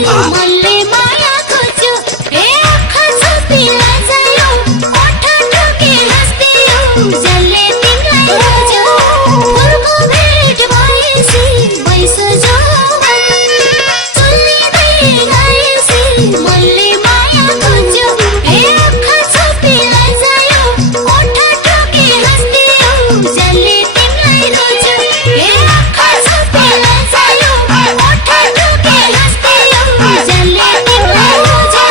मनले माया खोज्यो ए आँखा छोपिला जायो ओठ टोके हाँस्दियो जसले तिमीलाई रोज्यो फुलको भेट भएपछि बैसो जवान चुल्लिँदै गएपछि मनले माया खोज्यो ए आँखा छोपिला जायो ओठ टोके हाँस्दियो जसले तिमीलाई रोज्यो ए आँखा छोपिला जायो ओठ टोके हाँस्दियो जसले तिमीलाई रोज्यो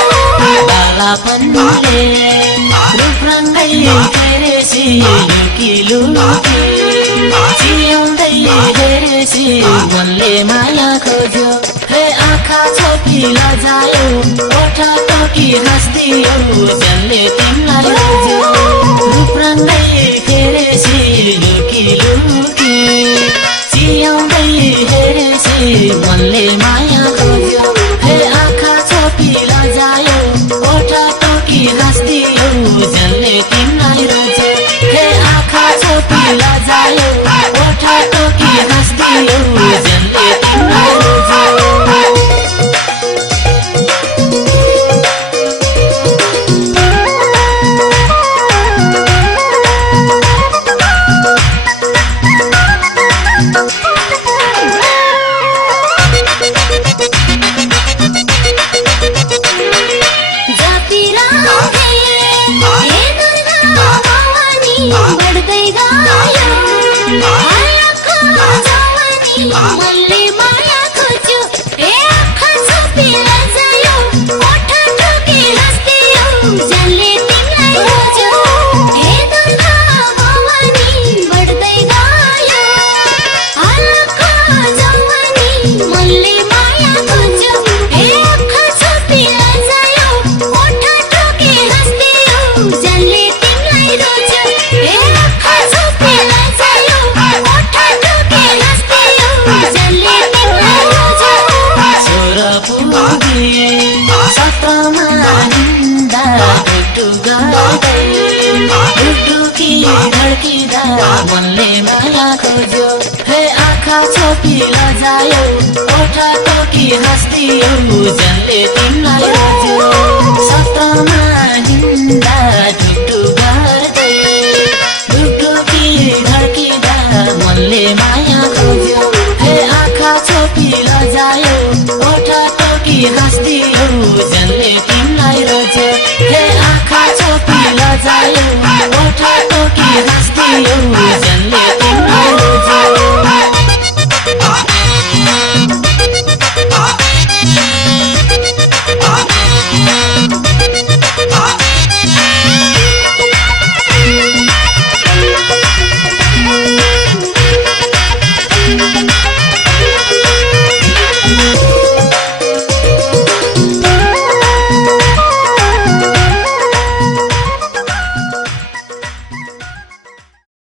कालापनले रूप रङ्गै हेरेसी लुकी लुकी चियाउँदै हेरेसी मनले माया खोज्यो हे आँखा छोपिला जायो ओठ टोकी हाँस्दियो जसले तिमीलाई रोज्यो रूप रङ्गै हेरेसी लुकी लुकी चियाउँदै हेरेसी मनले माया खोज्यो हे आँखा छोपिला जायो ओठ टोकी हाँस्दियो जसले तिमीलाई रोज्यो हे आँखा छोपिला जायो ओठ टोकी हाँस्दियो जसले तिमीलाई रोज्यो बढ्दै गयो आँखा जवानी मनले माया खोज्यो ए आँखा छोपिला जायो ओठ टोके हाँस्दियो जसले तिमीलाई रोज्यो हे दुर्गा भवानी बढ्दै गयो आँखा जवानी मनले माया खोज्यो ए आँखा छोपिला जायो ओठ टोके हाँस्दियो जसले तिमीलाई रोज्यो ए आँखा छोपिला जायो ओठ टोके हाँस्दियो जसले तिमीलाई रोज्यो छोरा पुगे सत्रमा निन्दा टुटु गर्दै टुटुकी धड्किँदा मनले माया खोज्यो हे आँखा छोपिला जायो ओठ टोकी हाँस्दियो जसले तिमीलाई